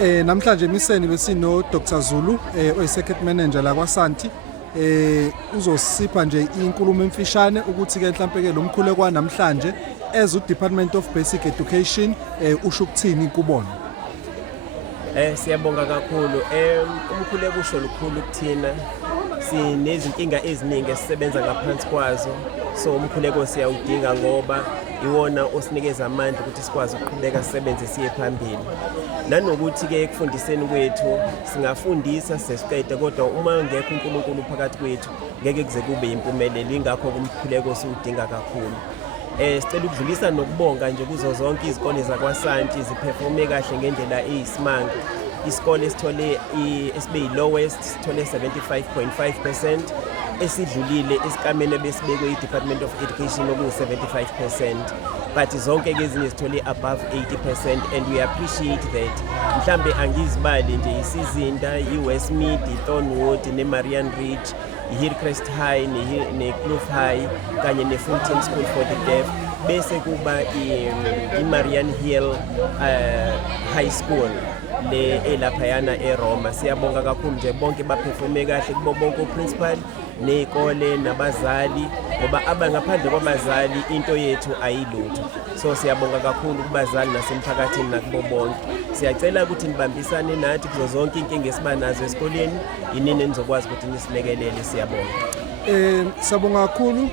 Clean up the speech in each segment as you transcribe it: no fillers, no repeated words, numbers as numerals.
Namhlanje emiseni besino Dr Zulu oyi-circuit manager la kwaSanti. Uzosipha nje inkulumo emfishane ukuthi ke mhlambe ke lo mkhuleko namhlanje as uDepartment of Basic Education usho ukuthini kubona. Siyabonga kakhulu. Umkhuleko usho lukhulu kuthina. Sinezinkinga eziningi esisebenza ngaphansi kwazo. So umkhuleko siyawudinga ngoba iwona osinikeza amandla ukuthi sikwazi ukuqhubeka sisebenze siye phambili. Nanokuthi ke ekufundiseni kwethu singafundisa sesiqede kodwa uma ungekho uNkulunkulu phakathi kwethu ngeke kuze kube impumelelo, ingakho umkhuleko siwudinga kakhulu. Sicela ukudlulisa nokubonga nje kuzo zonke izikole zakwaSanti ziperforme kahle ngendlela eyisimanga. Isikole sithole esibe yi-lowest sithole 75.5%, esidlulile esikameni besibekwe iDepartment of Education oku-75%, but zonke ke ezinye sithole above 80%, and we appreciate that. Mhlambe angizibali nje isizinda, iWestmead, iThornwood, neMarian Ridge, iHillcrest High, neKloof High kanye neFulton School for the Deaf, bese kuba iMarian Hill High School le elaphayana eRoma. Siyabonga kakhulu nje bonke baperforme kahle kubo bonke uprincipal nezikole nabazali, ngoba abangaphandle kwabazali into yethu ayilutho. So siyabonga kakhulu kubazali nasemphakathini nakubo bonke. Siyacela ukuthi nibambisane nathi kuzo zonke inkinga esibanazo esikoleni, yinini nizokwazi ukuthi nisilekelele. Siyabonga. Siyabonga kakhulu.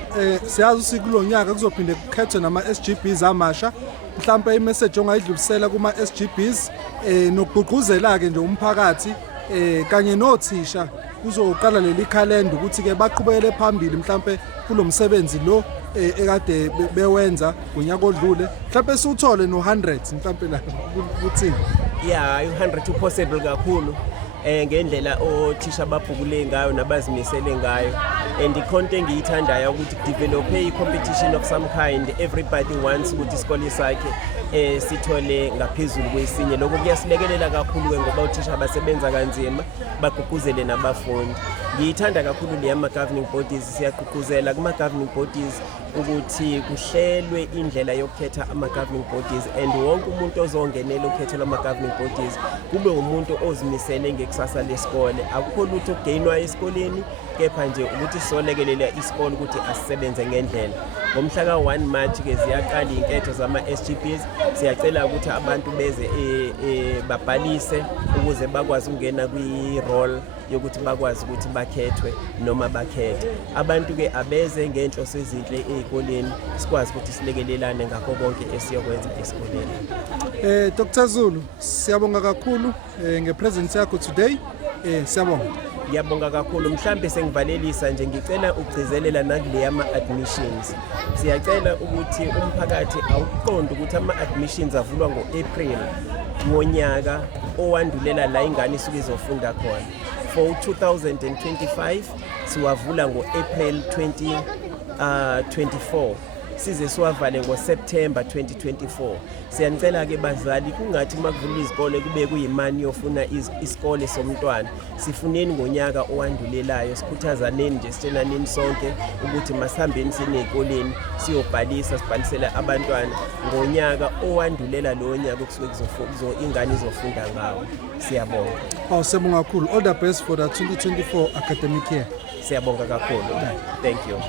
Siyazi usikulo nyaka kuzophinde kukhethwe nama SGBs amasha. Mhlawumbe imessage ongayidlulisela kuma SGBs nokugqugquzela ke nje umphakathi kanye nothisha kuzoqala leli calendar ukuthi ke baqhubekele phambili mhlawumbe kulomsebenzi lo ekade bewenza ngonyaka odlule, mhlawumbe siuthole no100 mhlawumbe la kuthini. Yeah, 100 possible kakhulu ngendlela othisha ababhukule ngayo nabazimisele ngayo, and ikhonto engiyithandayo ukuthi develop a competition of some kind. Everybody wants ukuthi isikole sakhe sithole ngaphezulu kwesinye. Lokho kuyasilekelela kakhulu ke ngoba uthisha abasebenza kanzima bagqugquzele nabafundi. Ngiyithanda kakhulu le ama governing bodies, siyagqugquzela kuma governing bodies ukuthi kuhlelwe indlela yokukhetha ama governing bodies, and wonke umuntu ozongenela ukhetho lama governing bodies kube umuntu ozimisele ngekusasa lesikole. Akukho lutho okugainwa esikoleni, kepha nje ukuthi sizolekelela isikole ukuthi asisebenze ngendlela. Ngomhla ka1 March ke ziyaqala inketho zama SGBs. Siyacela ukuthi abantu beze babhalise ukuze bakwazi ukungena kwi-role yokuthi bakwazi ukuthi bakhethwe noma bakhethe. Abantu ke abeze ngenhloso ezinhle ezikoleni, sikwazi ukuthi silekelelane ngakho konke esiyokwenza esikoleni. Dr Zulu, siyabonga kakhulu ngepresence yakho today. Siyabonga. Ngiyabonga kakhulu. Mhlambe sengivalelisa nje ngicela ukugcizelela nakule ama admissions. Siyacela ukuthi umphakathi awuqonde ukuthi ama admissions avulwa ngoApril ngonyaka owandulela la ingane isuke izofunda khona. For 2025 siwavula ngoApril 2024, size siwavale ngoSeptember 2024. Siyanicela ke bazali kungathi makuvula izikole kube kuyimani yofuna isikole somntwana. Sifuneni ngonyaka owandulelayo, sikhuthazaneni nje sitshenaneni sonke ukuthi masihambeni sinezikoleni siyobhalisa, sibhalisela abantwana ngonyaka owandulela lo nyaka okusuke ingane izofunda ngawo. Siyabonga. Siyabonga kakhulu. All the best for the 2024 academic year. Siyabonga kakhulu. Thank you.